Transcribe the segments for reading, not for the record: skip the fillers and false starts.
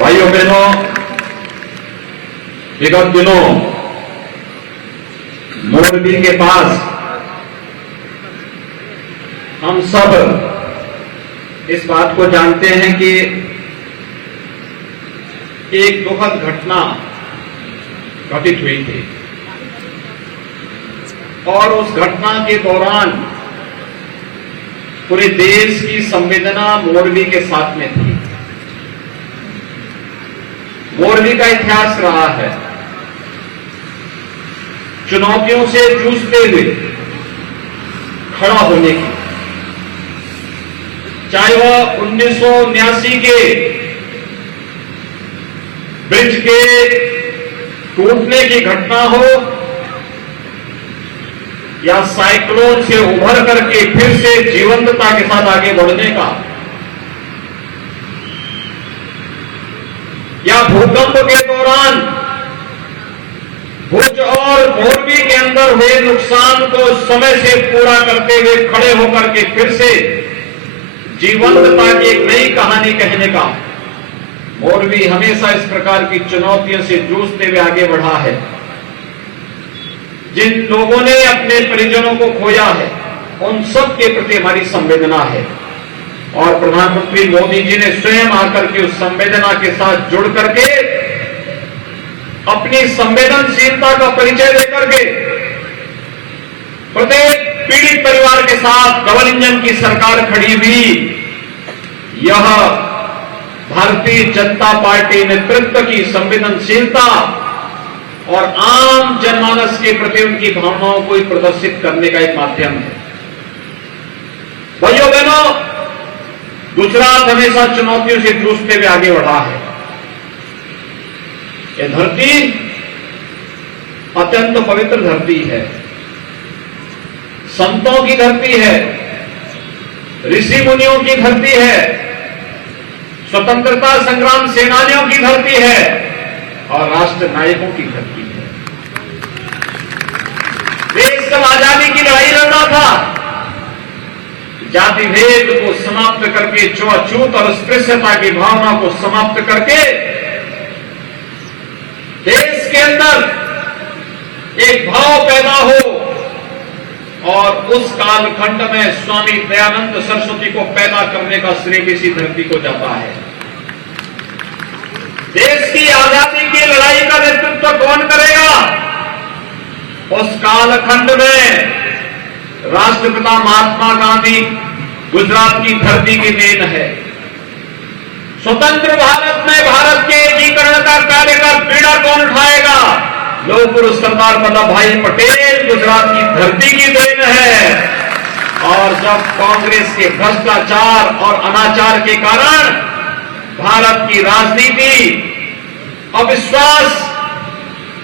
भाइयों बहनों, विगत दिनों मोरबी के पास हम सब इस बात को जानते हैं कि एक दुखद घटना घटित हुई थी और उस घटना के दौरान पूरे देश की संवेदना मोरबी के साथ में थी। मोरबी का इतिहास रहा है चुनौतियों से जूझते हुए खड़ा होने की, चाहे वह 1979 के ब्रिज के टूटने की घटना हो या साइक्लोन से उभर करके फिर से जीवंतता के साथ आगे बढ़ने का, या भूकंप के दौरान भुज और मोरबी के अंदर हुए नुकसान को समय से पूरा करते हुए खड़े होकर के फिर से जीवंतता की एक नई कहानी कहने का, मोरबी हमेशा इस प्रकार की चुनौतियों से जूझते हुए आगे बढ़ा है। जिन लोगों ने अपने परिजनों को खोया है उन सब के प्रति हमारी संवेदना है और प्रधानमंत्री मोदी जी ने स्वयं आकर के उस संवेदना के साथ जुड़ करके अपनी संवेदनशीलता का परिचय देकर के प्रत्येक पीड़ित परिवार के साथ डबल इंजन की सरकार खड़ी हुई। यह भारतीय जनता पार्टी नेतृत्व की संवेदनशीलता और आम जनमानस के प्रति उनकी भावनाओं को प्रदर्शित करने का एक माध्यम है। भाइयों बहनों, गुजरात हमेशा चुनौतियों से जूझते हुए आगे बढ़ा है। यह धरती अत्यंत पवित्र धरती है, संतों की धरती है, ऋषि मुनियों की धरती है, स्वतंत्रता संग्राम सेनानियों की धरती है और राष्ट्र नायकों की धरती है। देश जब आजादी की लड़ाई लड़ रहा था, जाति भेद को समाप्त करके, छुआछूत और अस्पृश्यता की भावना को समाप्त करके देश के अंदर एक भाव पैदा हो और उस कालखंड में स्वामी दयानंद सरस्वती को पैदा करने का श्रेय किसी धरती को जाता है। देश की आजादी की लड़ाई का नेतृत्व कौन करेगा? उस कालखंड में राष्ट्रपिता महात्मा गांधी गुजरात की धरती की देन है। स्वतंत्र भारत में भारत के एकीकरण का कार्य का बीड़ा कौन उठाएगा? लौह पुरुष सरदार वल्लभ भाई पटेल गुजरात की धरती की देन है। और जब कांग्रेस के भ्रष्टाचार और अनाचार के कारण भारत की राजनीति अविश्वास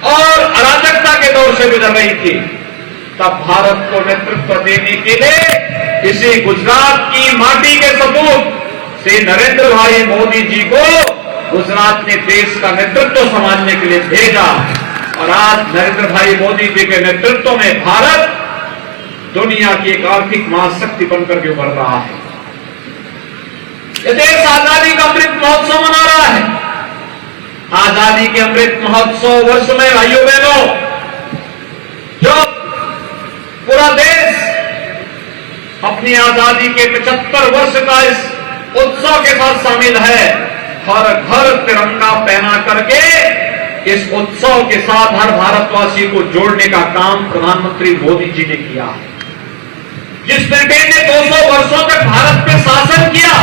और अराजकता के दौर से गुजर रही थी, तब भारत को नेतृत्व देने के लिए इसी गुजरात की माटी के सपूत श्री नरेंद्र भाई मोदी जी को गुजरात ने देश का नेतृत्व संभालने के लिए भेजा और आज नरेंद्र भाई मोदी जी के नेतृत्व में भारत दुनिया की एक आर्थिक महाशक्ति बनकर के उभर रहा है। ये देश आजादी का अमृत महोत्सव मना रहा है। आजादी के अमृत महोत्सव वर्ष में भाइयों बहनों, जो पूरा देश अपनी आजादी के 75 वर्ष का इस उत्सव के साथ शामिल है, हर घर तिरंगा पहना करके इस उत्सव के साथ हर भारतवासी को जोड़ने का काम प्रधानमंत्री मोदी जी ने किया है। जिस ब्रिटेन ने 200 वर्षों तक भारत पे शासन किया,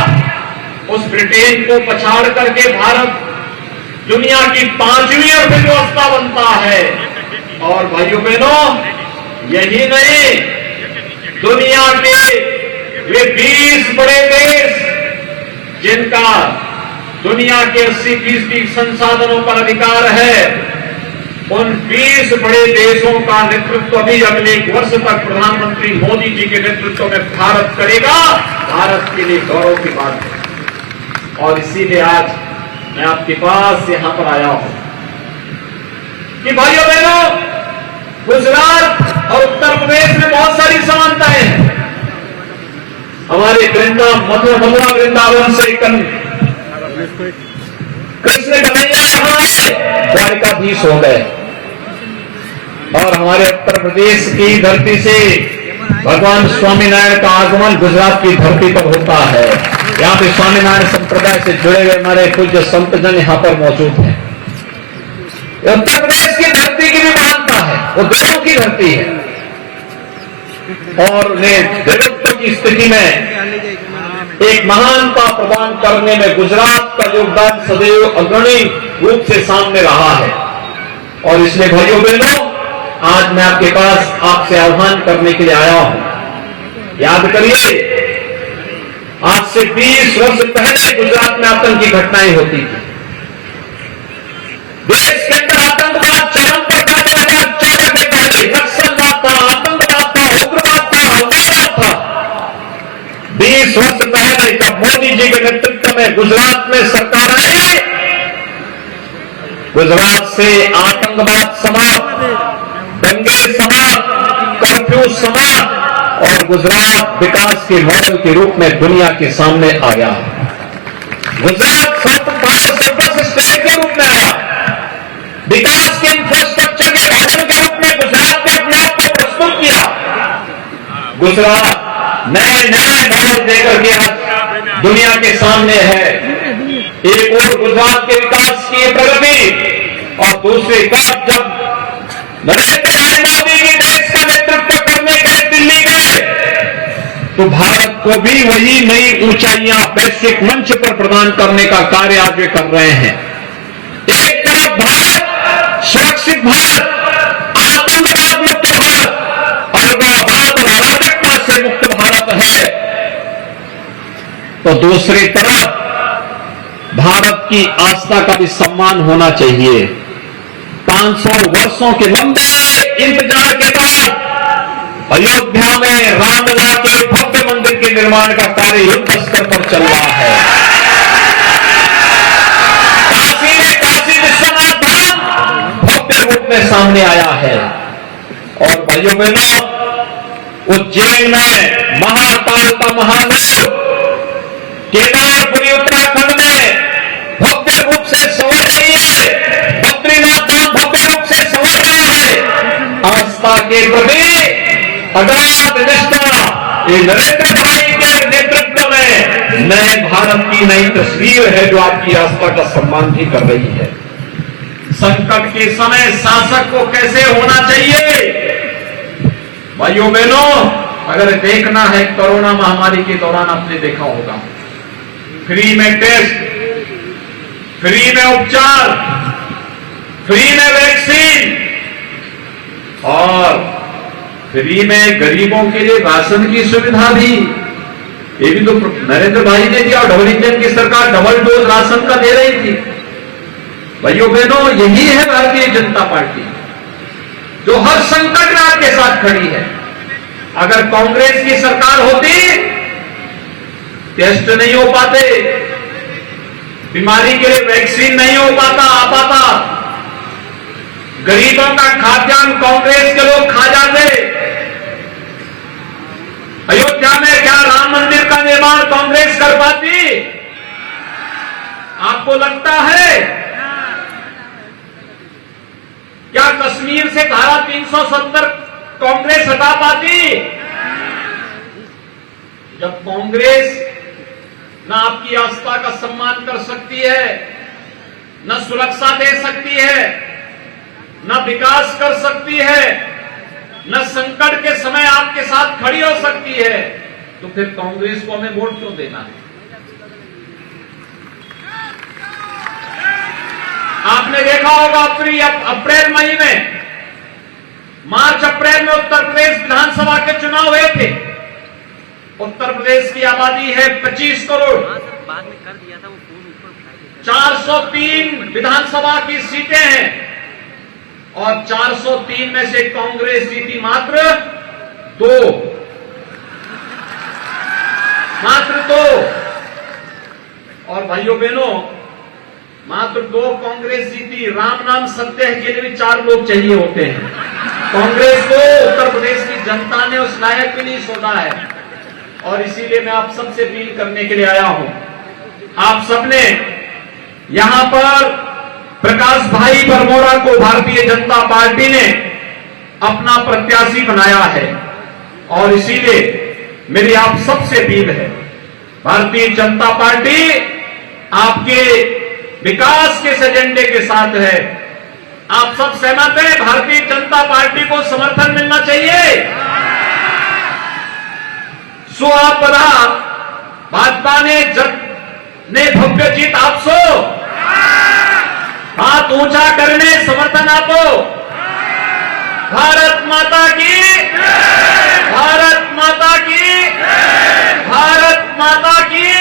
उस ब्रिटेन को पछाड़ करके भारत दुनिया की 5वीं अर्थव्यवस्था बनता है। और भाइयों बहनों, यही नहीं, दुनिया के वे 20 बड़े देश जिनका दुनिया के 80% संसाधनों पर अधिकार है, उन 20 बड़े देशों का नेतृत्व भी अगले एक वर्ष तक प्रधानमंत्री मोदी जी के नेतृत्व में भारत करेगा। भारत के लिए गौरव की बात है। और इसीलिए आज मैं आपके पास यहां पर आया हूं कि भाइयों बहनों, गुजरात और उत्तर प्रदेश में बहुत सारी समानताएं हैं। हमारे मथुरा वृंदावन से कृष्ण कन्हैया द्वारिकाधीश हो गए और हमारे उत्तर प्रदेश की धरती से भगवान स्वामीनारायण का आगमन गुजरात की धरती पर होता है। यहाँ पे स्वामीनारायण संप्रदाय से जुड़े हुए हमारे पूज्य संतजन यहाँ पर मौजूद हैं। उत्तर प्रदेश की धरती की भी महानता है, वो देवों की धरती है और उन्हें देवत्व की स्थिति में एक महानता प्रदान करने में गुजरात का योगदान सदैव अग्रणी रूप से सामने रहा है। और इसलिए भाइयों बहनों, आज मैं आपके पास आपसे आह्वान करने के लिए आया हूं। याद करिए, आज से 20 वर्ष पहले गुजरात में आतंकी घटनाएं होती थी। देश के अंदर आतंकवाद चरम पर था, 2014 के पहले नक्सलवाद था, आतंकवाद था, उग्रवाद था, उग्रवाद था। 20 वर्ष पहले जब मोदी जी के नेतृत्व में गुजरात में सरकार आई, गुजरात से आतंकवाद समाप्त, दंगे समाप्त, कर्फ्यू समाप्त और गुजरात विकास के मॉडल के रूप में दुनिया के सामने आया। गुजरात सर्वश्रेष्ठ स्टेट के रूप में आया। विकास के इंफ्रास्ट्रक्चर के मॉडल के रूप में गुजरात ने अपने आप को प्रस्तुत किया। गुजरात नए नए मॉडल देकर के आज दुनिया के सामने है। एक और गुजरात के विकास की प्रगति और दूसरी तरफ जब नरेंद्र मोदी जी देश का नेतृत्व करने के लिए दिल्ली गए तो भारत को भी वही नई ऊंचाइयां वैश्विक मंच पर प्रदान करने का कार्य आज वे कर रहे हैं। एक तरफ भारत सुरक्षित भारत, आतंकवाद मुक्त भारत, अलगाववाद और अराजकता से मुक्त भारत है, तो दूसरी तरफ भारत की आस्था का भी सम्मान होना चाहिए। 500 वर्षों के लंबे इंतजार के बाद अयोध्या में रामलला के भव्य मंदिर के निर्माण का कार्य युद्ध स्तर पर चल रहा है। काशी में काशी विश्वनाथ धाम भव्य रूप में सामने आया है। और भाइयों बहनों, उज्जैन में महाकाल का महानगर केदारपुरी उत्तराखंड में भव्य रूप से संवर रही है। बद्रीनाथ धाम भव्य रूप से संवर रहा है। आस्था के प्रति अगाध निष्ठा ये नरेंद्र भाई के नेतृत्व में नए भारत की नई तस्वीर है जो आपकी आस्था का सम्मान भी कर रही है। संकट के समय शासक को कैसे होना चाहिए? भाइयों बहनों, अगर देखना है कोरोना महामारी के दौरान आपने देखा होगा, फ्री में टेस्ट, फ्री में उपचार, फ्री में वैक्सीन और फ्री में गरीबों के लिए राशन की सुविधा भी। ये भी तो नरेंद्र भाई ने दिया और डबल इंजन की सरकार डबल डोज राशन का दे रही थी। भाइयों बहनों, यही है भारतीय जनता पार्टी जो हर संकट में आपके साथ खड़ी है। अगर कांग्रेस की सरकार होती, टेस्ट नहीं हो पाते, बीमारी के लिए वैक्सीन नहीं हो पाता आ पाता, गरीबों का खाद्यान्न कांग्रेस के लोग खा जाते। अयोध्या में क्या राम मंदिर का निर्माण कांग्रेस कर पाती? आपको लगता है क्या कश्मीर से धारा 370 कांग्रेस हटा पाती? जब कांग्रेस न आपकी आस्था का सम्मान कर सकती है, न सुरक्षा दे सकती है, न विकास कर सकती है, न संकट के समय आपके साथ खड़ी हो सकती है, तो फिर कांग्रेस को हमें वोट क्यों देना है? आपने देखा होगा अप्रैल महीने, मार्च अप्रैल में उत्तर प्रदेश विधानसभा के चुनाव हुए थे। उत्तर प्रदेश की आबादी है 25 करोड़, 403 विधानसभा की सीटें हैं और 403 में से कांग्रेस जीती मात्र 2, मात्र 2। और भाइयों बहनों, मात्र 2 कांग्रेस जीती। राम नाम सत्य है के लिए भी 4 लोग चाहिए होते हैं। कांग्रेस को उत्तर प्रदेश की जनता ने उस लायक भी नहीं सोचा है और इसीलिए मैं आप सबसे अपील करने के लिए आया हूं। आप सबने यहां पर प्रकाश भाई परमोरा को भारतीय जनता पार्टी ने अपना प्रत्याशी बनाया है और इसीलिए मेरी आप सबसे अपील है, भारतीय जनता पार्टी आपके विकास के इस एजेंडे के साथ है। आप सब सहमत हैं? भारतीय जनता पार्टी को समर्थन मिलना चाहिए। सो आप बधा भाजपा ने भव्य जीत आपसो हाथ ऊंचा करने समर्थन आपो। भारत माता की, भारत माता की, भारत माता की।